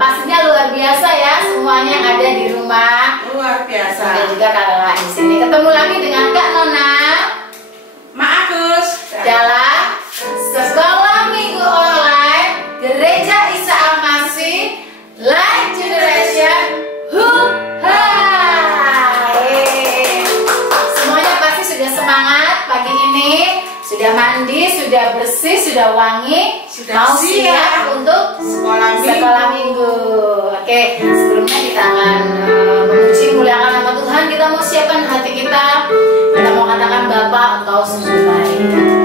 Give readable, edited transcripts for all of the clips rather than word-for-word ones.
pastinya luar biasa ya semuanya yang ada di rumah. Luar biasa. Dan juga Kak Lela di sini. Ketemu lagi dengan Kak Nona, Mak Agus dalam Sekolah Minggu Online Gereja Isa Al-Masih Life Generation Hurra. Semuanya pasti sudah semangat pagi ini, sudah mandi, sudah bersih, sudah wangi, Sudah mau siap siap untuk sekolah minggu. Oke, sebelumnya kita akan memuji muliakan nama Tuhan. Kita mau siapkan hati kita. Kita mau katakan Bapa, Engkau sungguh baik.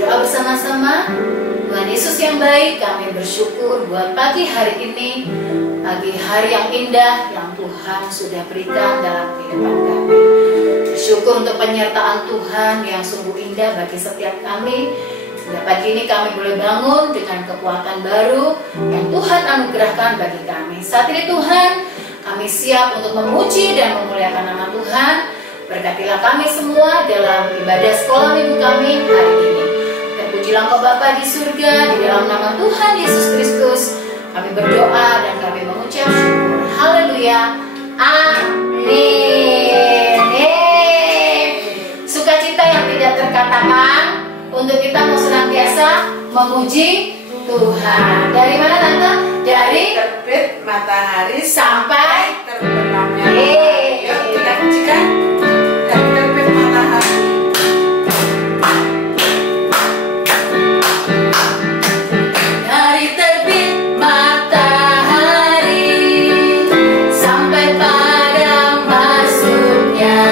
berdoa bersama-sama. Tuhan Yesus yang baik, kami bersyukur buat pagi hari ini, pagi hari yang indah yang Tuhan sudah berikan dalam kehidupan kami. Bersyukur untuk penyertaan Tuhan yang sungguh indah bagi setiap kami. Sehingga pagi ini kami boleh bangun dengan kekuatan baru yang Tuhan anugerahkan bagi kami. Saat ini Tuhan, kami siap untuk memuji dan memuliakan nama Tuhan. Berkatilah kami semua dalam ibadah sekolah minggu kami hari ini. Terpujilah Engkau Bapa di surga, di dalam nama Tuhan Yesus Kristus. Kami berdoa dan kami mengucap syukur. Haleluya. Amin. Sukacita yang tidak terkatakan untuk kita mau senantiasa memuji Tuhan. Dari mana Tante? Dari terbit matahari sampai terbenamnya matahari. Yuk kita pujikan. Dari terbit matahari. dari terbit matahari sampai pada masuknya,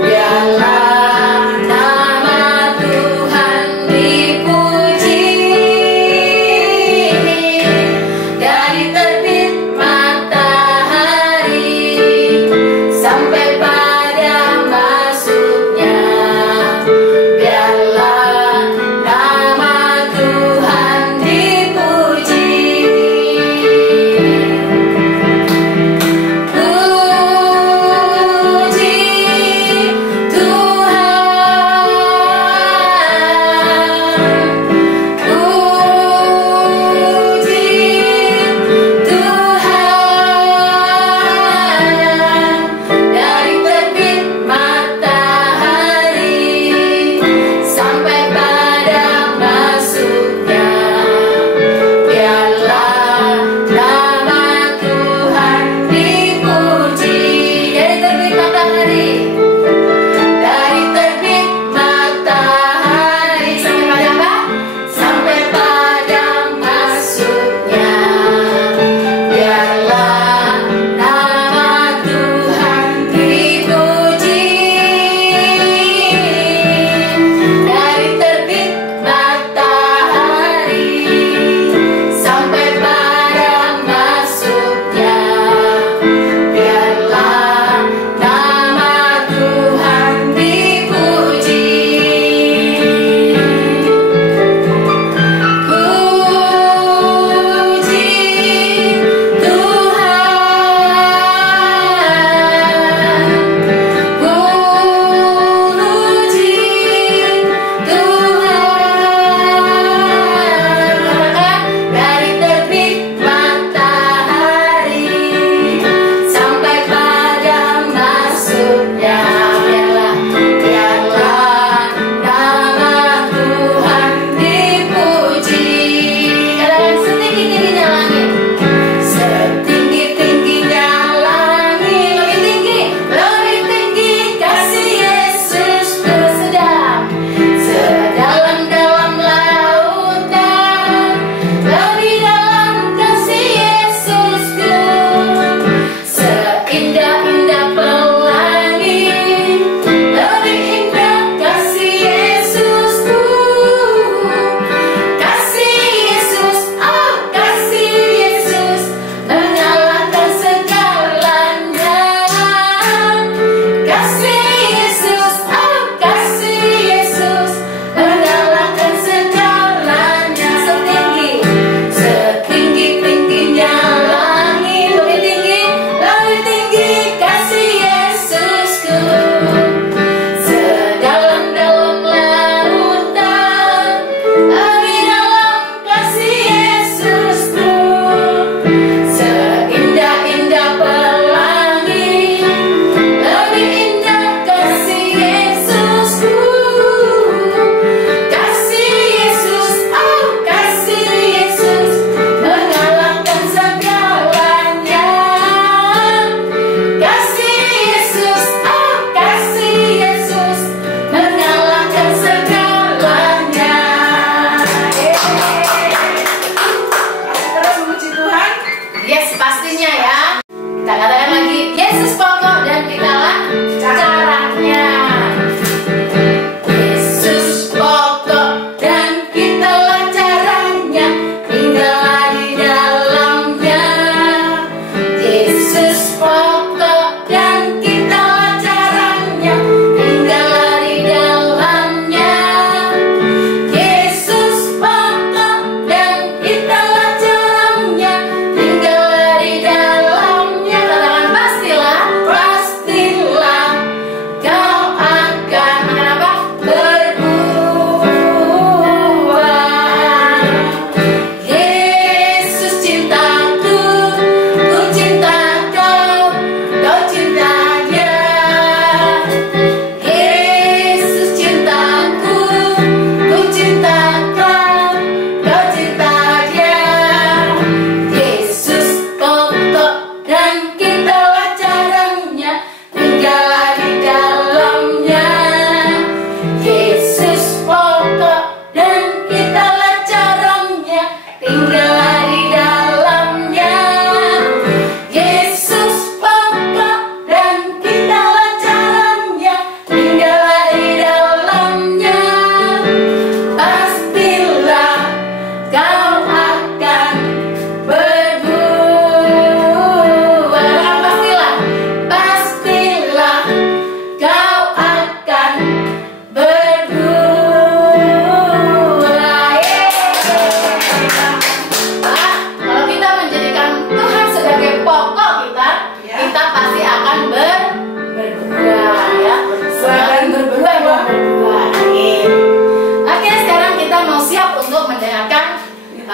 biarlah nama Tuhan dipuji. Dari terbit matahari sampai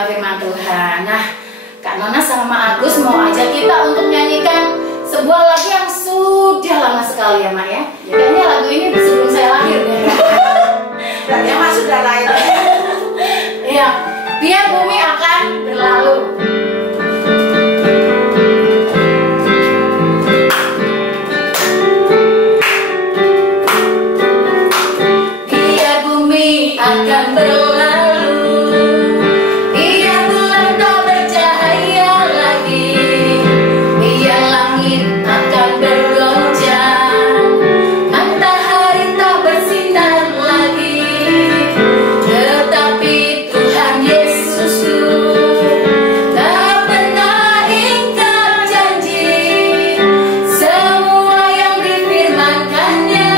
firman Tuhan. Nah, Kak Nona sama Agus mau ajak kita untuk nyanyikan sebuah lagu yang sudah lama sekali ya Mak ya. Kayaknya lagu ini sebelum saya lahir deh. Berarti Mak sudah lahir. Iya, biar bumi akan berlalu. Biar bumi akan berlalu, biar bulan tak bercahaya lagi, biar langit akan bergoncang, matahari tak bersinar lagi, tetapi Tuhan Yesusku tak pernah ingkar janji. Semua yang difirmankannya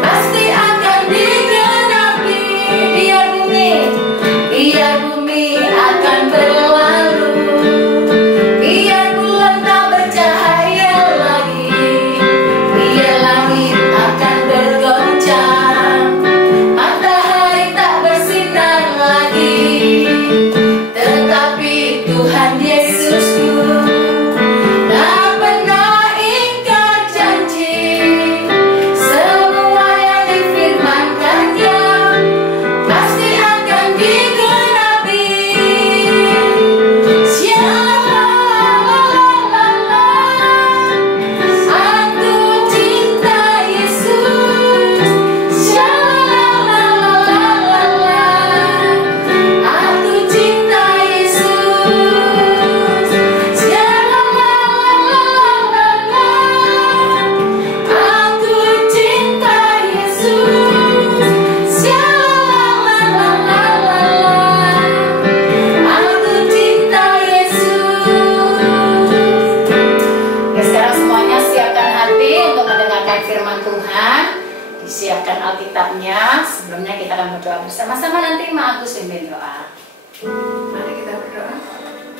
pasti akan digenapi. Biar bumi akan berlalu, biar bulan tak bercahaya lagi, biar langit akan bergoncang, matahari tak bersinar lagi, tetapi Tuhan Yesusku tak pernah ingkar janji. Semua yang difirmankannya pasti akan digenapi. Aku cinta Yesus. Aku cinta Yesus. Aku cinta Yesus. Aku cinta Yesus. Ya, sekarang semuanya siapkan hati untuk mendengarkan firman Tuhan. Disiapkan Alkitabnya. Sebelumnya kita akan berdoa bersama-sama, nanti Mak Agus pimpin doa. Mari kita berdoa.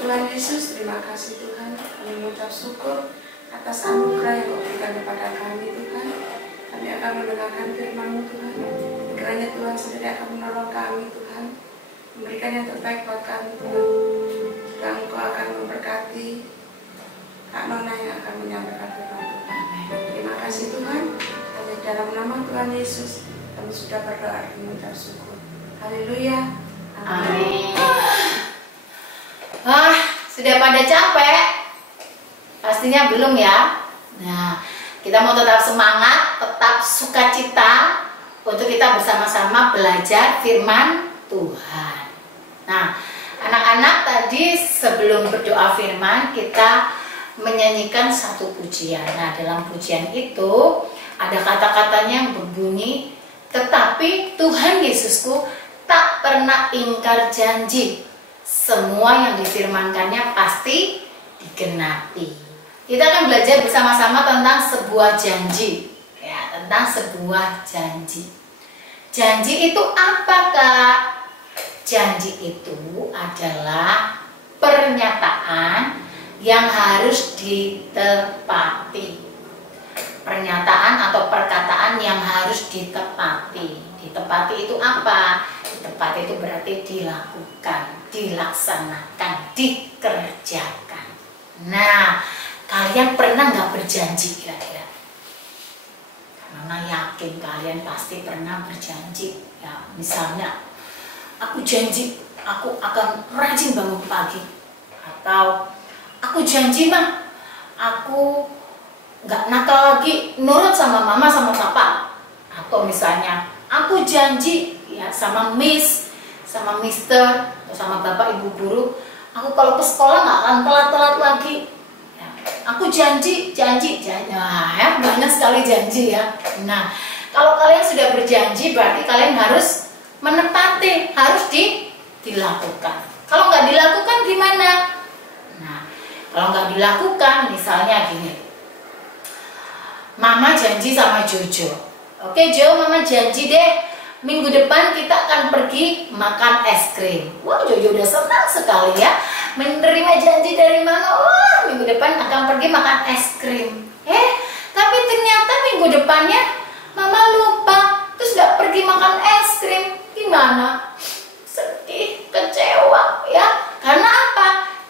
Tuhan Yesus, terima kasih Tuhan. Kami mengucap syukur atas anugerah yang Kau berikan kepada kami Tuhan. Kami akan mendengarkan firman-Mu Tuhan. Kiranya Tuhan sendiri akan menolong kami Tuhan, memberikan yang terbaik buat kami Tuhan. Dan Engkau akan memberkati Kak Nona yang akan menyampaikan firman Tuhan. Terima kasih Tuhan. Hanya dalam nama Tuhan Yesus kami sudah berdoa dan mengucap syukur. Haleluya. Amin. Sudah pada capek? Pastinya belum ya. Nah, kita mau tetap semangat, tetap sukacita untuk kita bersama-sama belajar firman Tuhan. Nah, anak-anak tadi sebelum berdoa firman kita menyanyikan satu pujian. Nah, dalam pujian itu ada kata-katanya yang berbunyi, tetapi Tuhan Yesusku tak pernah ingkar janji. Semua yang difirmankannya pasti digenapi. Kita akan belajar bersama-sama tentang sebuah janji. Ya, tentang sebuah janji. Janji itu apa, Kak? Janji itu adalah pernyataan yang harus ditepati. Pernyataan atau perkataan yang harus ditepati. Ditepati itu apa? Ditepati itu berarti dilakukan, dilaksanakan, dikerjakan. Nah, kalian pernah nggak berjanji kira-kira? Karena yakin kalian pasti pernah berjanji. Ya, misalnya, aku janji aku akan rajin bangun pagi. Atau, aku janji mah, aku nggak nakal lagi, nurut sama mama sama papa. Atau misalnya, aku janji ya sama miss, sama mister, atau sama bapak ibu guru, aku kalau ke sekolah nggak akan telat-telat lagi. Ya, aku janji. Nah, ya, banyak sekali janji ya. Nah, kalau kalian sudah berjanji, berarti kalian harus menepati, harus dilakukan. Kalau nggak dilakukan gimana? Nah, kalau nggak dilakukan, misalnya gini, Mama janji sama Jojo. Oke Jo, Mama janji deh, minggu depan kita akan pergi makan es krim. Wah, Jojo udah senang sekali ya menerima janji dari Mama. Wah, minggu depan akan pergi makan es krim. Tapi ternyata minggu depannya Mama lupa, terus nggak pergi makan es krim. Gimana? Sedih, kecewa ya.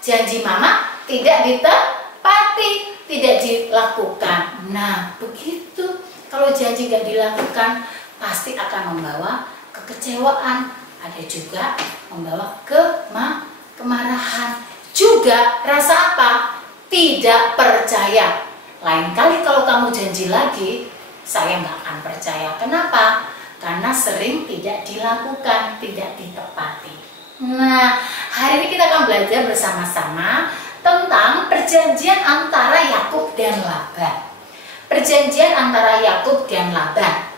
janji mama tidak ditepati, tidak dilakukan. Nah, begitu. Kalau janji nggak dilakukan, pasti akan membawa kekecewaan, ada juga membawa kemarahan, juga rasa apa? Tidak percaya. Lain kali kalau kamu janji lagi, saya nggak akan percaya. Kenapa? Karena sering tidak dilakukan, tidak ditepati. Nah, hari ini kita akan belajar bersama-sama tentang perjanjian antara Yakub dan Laban. Perjanjian antara Yakub dan Laban.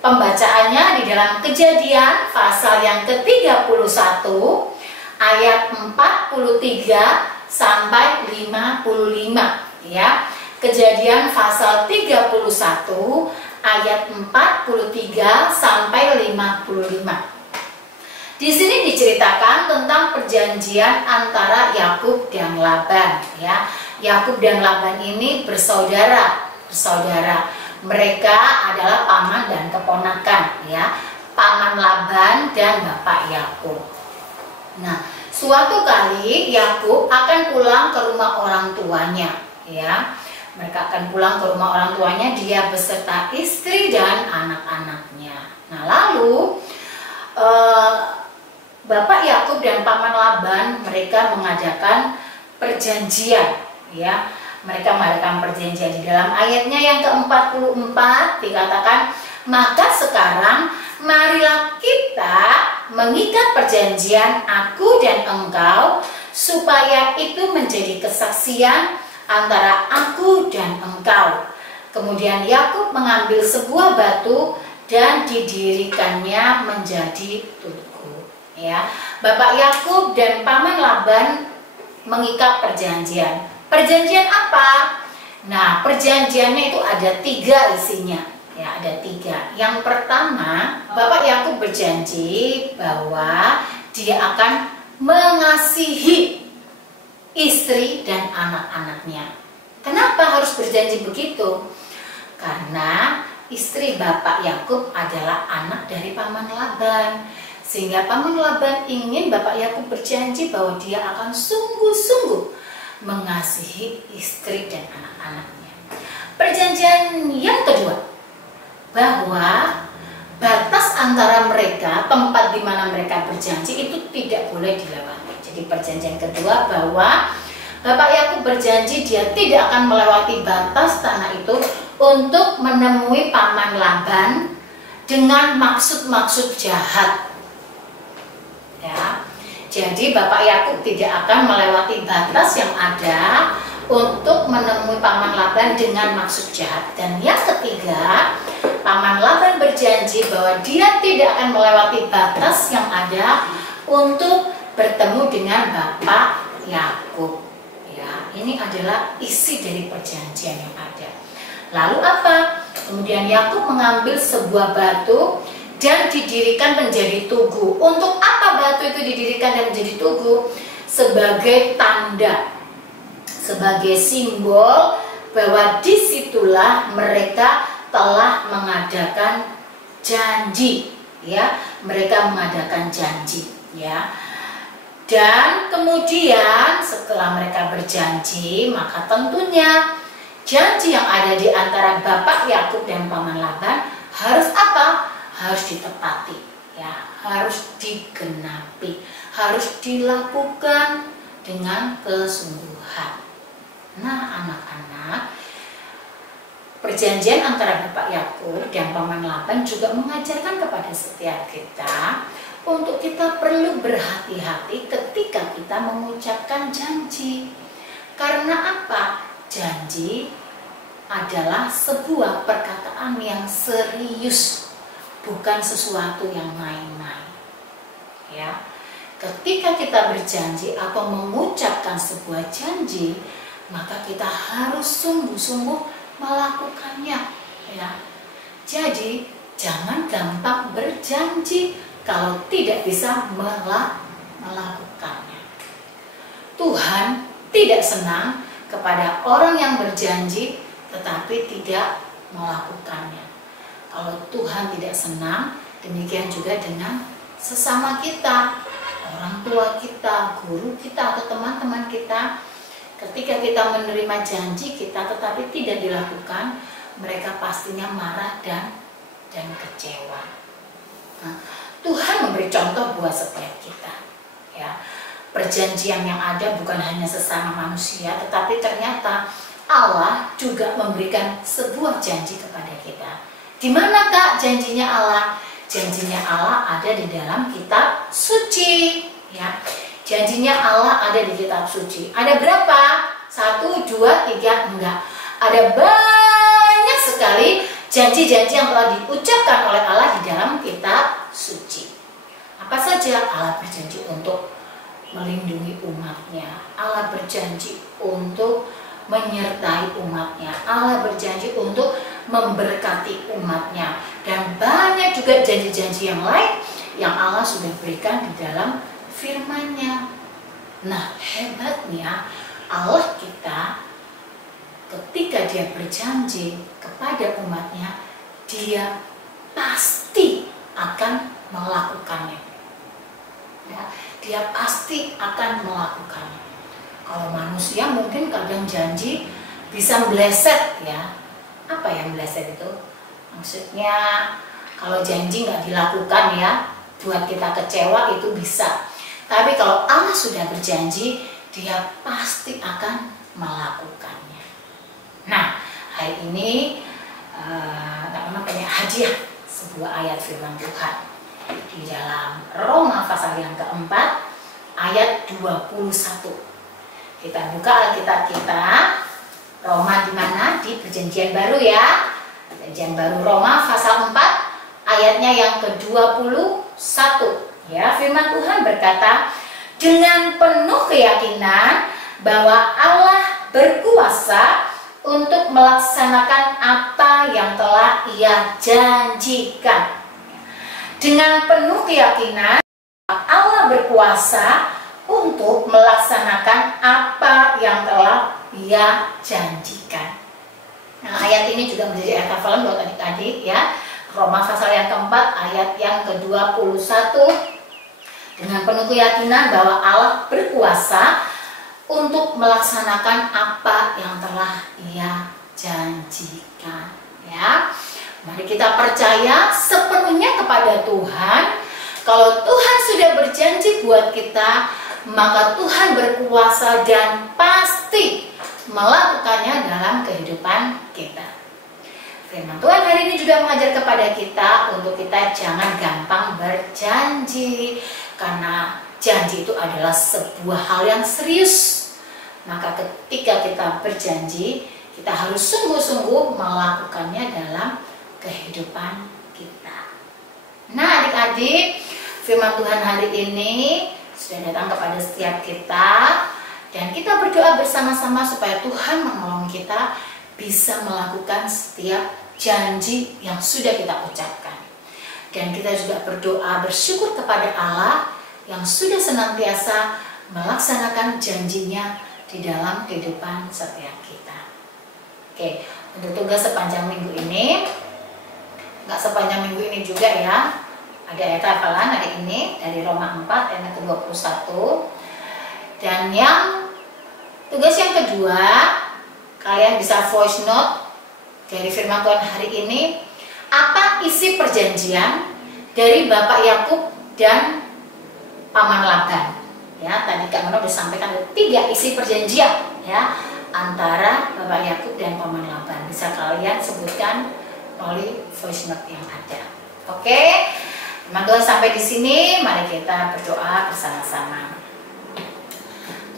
Pembacaannya di dalam Kejadian pasal yang ke-31 ayat 43 sampai 55 ya. Kejadian pasal 31 ayat 43 sampai 55. Di sini diceritakan tentang perjanjian antara Yakub dan Laban ya. Yakub dan Laban ini bersaudara. Mereka adalah paman dan keponakan ya. Paman Laban dan bapak Yakub. Nah, suatu kali Yakub akan pulang ke rumah orang tuanya ya. Mereka akan pulang ke rumah orang tuanya, dia beserta istri dan anak-anaknya. Nah, lalu bapak Yakub dan paman Laban mereka mengadakan perjanjian ya. Mereka mengadakan perjanjian di dalam ayatnya yang ke-44 dikatakan, maka sekarang marilah kita mengikat perjanjian aku dan engkau, supaya itu menjadi kesaksian antara aku dan engkau. Kemudian Yakub mengambil sebuah batu dan didirikannya menjadi tugu. Ya, bapak Yakub dan paman Laban mengikat perjanjian. Perjanjian apa? Nah, perjanjiannya itu ada 3 isinya. Ya, ada 3. Yang pertama, bapak Yakub berjanji bahwa dia akan mengasihi istri dan anak-anaknya. Kenapa harus berjanji begitu? Karena istri bapak Yakub adalah anak dari paman Laban. Sehingga paman Laban ingin bapak Yakub berjanji bahwa dia akan sungguh-sungguh mengasihi istri dan anak-anaknya. Perjanjian yang kedua, bahwa batas antara mereka, tempat di mana mereka berjanji itu tidak boleh dilewati. Jadi perjanjian kedua bahwa bapak Yakub berjanji dia tidak akan melewati batas tanah itu untuk menemui paman Laban dengan maksud-maksud jahat. Ya. Jadi bapak Yakub tidak akan melewati batas yang ada untuk menemui paman Laban dengan maksud jahat. Dan yang ketiga, paman Laban berjanji bahwa dia tidak akan melewati batas yang ada untuk bertemu dengan bapak Yakub. Ya, ini adalah isi dari perjanjian yang ada. Lalu apa? Kemudian Yakub mengambil sebuah batu dan didirikan menjadi tugu. Untuk apa batu itu didirikan dan menjadi tugu? Sebagai tanda, sebagai simbol bahwa disitulah mereka telah mengadakan janji, ya. Mereka mengadakan janji, ya. Dan kemudian setelah mereka berjanji, maka tentunya janji yang ada di antara bapak Yakub dan paman Laban harus apa? Harus ditepati, ya, harus digenapi, harus dilakukan dengan kesungguhan. Nah, anak-anak, perjanjian antara bapak Yakub dan paman Laban juga mengajarkan kepada setiap kita untuk kita perlu berhati-hati ketika kita mengucapkan janji. Karena apa? Janji adalah sebuah perkataan yang serius, bukan sesuatu yang main-main. Ya, ketika kita berjanji atau mengucapkan sebuah janji, maka kita harus sungguh-sungguh melakukannya. Ya, jadi jangan gampang berjanji kalau tidak bisa melakukannya. Tuhan tidak senang kepada orang yang berjanji tetapi tidak melakukannya. Kalau Tuhan tidak senang, demikian juga dengan sesama kita. orang tua kita, guru kita, atau teman-teman kita, ketika kita menerima janji kita tetapi tidak dilakukan, mereka pastinya marah dan kecewa. Nah, Tuhan memberi contoh buat setiap kita, ya. Perjanjian yang ada bukan hanya sesama manusia, tetapi ternyata Allah juga memberikan sebuah janji kepada kita. Di mana Kak janjinya Allah? Janjinya Allah ada di dalam kitab suci, ya. Janjinya Allah ada di kitab suci. Ada berapa? 1, 2, 3, enggak. Ada banyak sekali janji-janji yang telah diucapkan oleh Allah di dalam kitab suci. Apa saja? Allah berjanji untuk melindungi umatnya. Allah berjanji untuk menyertai umatnya. Allah berjanji untuk memberkati umatnya. Dan banyak juga janji-janji yang lain yang Allah sudah berikan di dalam firman-Nya. Nah, hebatnya Allah kita ketika Dia berjanji kepada umatnya, Dia pasti akan melakukannya. Ya, Dia pasti akan melakukannya. Kalau manusia mungkin kadang janji bisa meleset, ya. Apa yang meleset itu? Maksudnya kalau janji nggak dilakukan, ya, buat kita kecewa itu bisa. Tapi kalau Allah sudah berjanji, Dia pasti akan melakukannya. Nah, hari ini punya hadiah sebuah ayat firman Tuhan di dalam Roma pasal yang keempat ayat 21. Kita buka Alkitab kita, Roma di mana? Di Perjanjian Baru, ya. Perjanjian Baru Roma pasal 4 ayatnya yang ke-21. Ya, firman Tuhan berkata, dengan penuh keyakinan bahwa Allah berkuasa untuk melaksanakan apa yang telah Ia janjikan. Dengan penuh keyakinan Allah berkuasa untuk melaksanakan apa yang telah Ia janjikan. Nah, ayat ini juga menjadi ayat hafalan buat adik-adik, ya. Roma pasal yang keempat ayat yang ke-21. Dengan penuh keyakinan bahwa Allah berkuasa untuk melaksanakan apa yang telah Ia janjikan, ya. Mari kita percaya sepenuhnya kepada Tuhan. Kalau Tuhan sudah berjanji buat kita, maka Tuhan berkuasa dan pasti melakukannya dalam kehidupan kita. Firman Tuhan hari ini juga mengajar kepada kita untuk kita jangan gampang berjanji, karena janji itu adalah sebuah hal yang serius. Maka ketika kita berjanji, kita harus sungguh-sungguh melakukannya dalam kehidupan kita. Nah, adik-adik, firman Tuhan hari ini sudah datang kepada setiap kita, dan kita berdoa bersama-sama supaya Tuhan menolong kita bisa melakukan setiap janji yang sudah kita ucapkan. Dan kita juga berdoa bersyukur kepada Allah yang sudah senantiasa melaksanakan janjinya di dalam kehidupan setiap kita. Oke, untuk tugas sepanjang minggu ini, nggak sepanjang minggu ini juga, ya, ada ayat hafalan hari ini dari Roma 4 ayat 21. Dan yang tugas yang kedua, kalian bisa voice note dari firman Tuhan hari ini, apa isi perjanjian dari Bapak Yakub dan Paman Laban. Ya, tadi Kak Mano sudah sampaikan ada 3 isi perjanjian, ya, antara Bapak Yakub dan Paman Laban. Bisa kalian sebutkan melalui voice note yang ada. Oke, firman Tuhan sampai di sini, mari kita berdoa bersama-sama.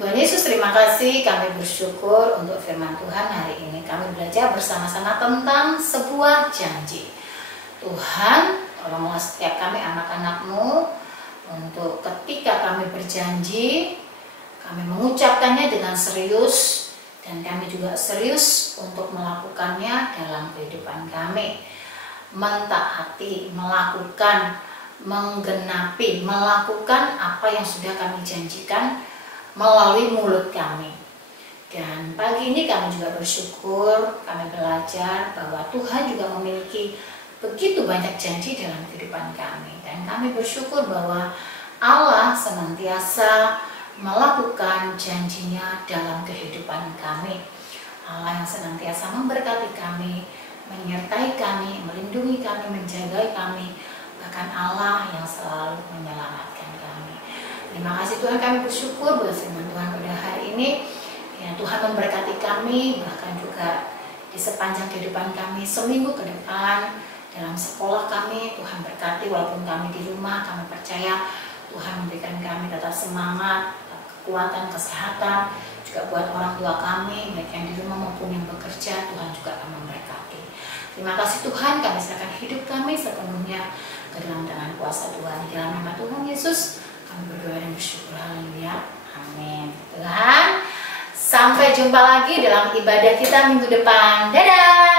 Tuhan Yesus, terima kasih, kami bersyukur untuk firman Tuhan hari ini. Kami belajar bersama-sama tentang sebuah janji. Tuhan, tolonglah setiap kami anak-anak-Mu, untuk ketika kami berjanji, kami mengucapkannya dengan serius, dan kami juga serius untuk melakukannya dalam kehidupan kami. Mentaati, melakukan, menggenapi, melakukan apa yang sudah kami janjikan melalui mulut kami. Dan pagi ini kami juga bersyukur, kami belajar bahwa Tuhan juga memiliki begitu banyak janji dalam kehidupan kami. Dan kami bersyukur bahwa Allah senantiasa melakukan janjinya dalam kehidupan kami. Allah yang senantiasa memberkati kami, menyertai kami, melindungi kami, menjaga kami, bahkan Allah yang selalu menyelamatkan kami. Terima kasih Tuhan, kami bersyukur buat firman Tuhan pada hari ini. Ya, Tuhan memberkati kami, bahkan juga di sepanjang kehidupan kami seminggu ke depan, dalam sekolah kami Tuhan berkati. Walaupun kami di rumah, kami percaya Tuhan memberikan kami tetap semangat, kekuatan, kesehatan. Juga buat orang tua kami, baik yang di rumah maupun yang bekerja, Tuhan juga akan memberkati. Terima kasih Tuhan, kami serahkan hidup kami sepenuhnya ke dalam tangan kuasa Tuhan. Di dalam nama Tuhan Yesus kami berdoa dan bersyukur. Haleluya, amin. Tuhan, sampai jumpa lagi dalam ibadah kita minggu depan. Dadah.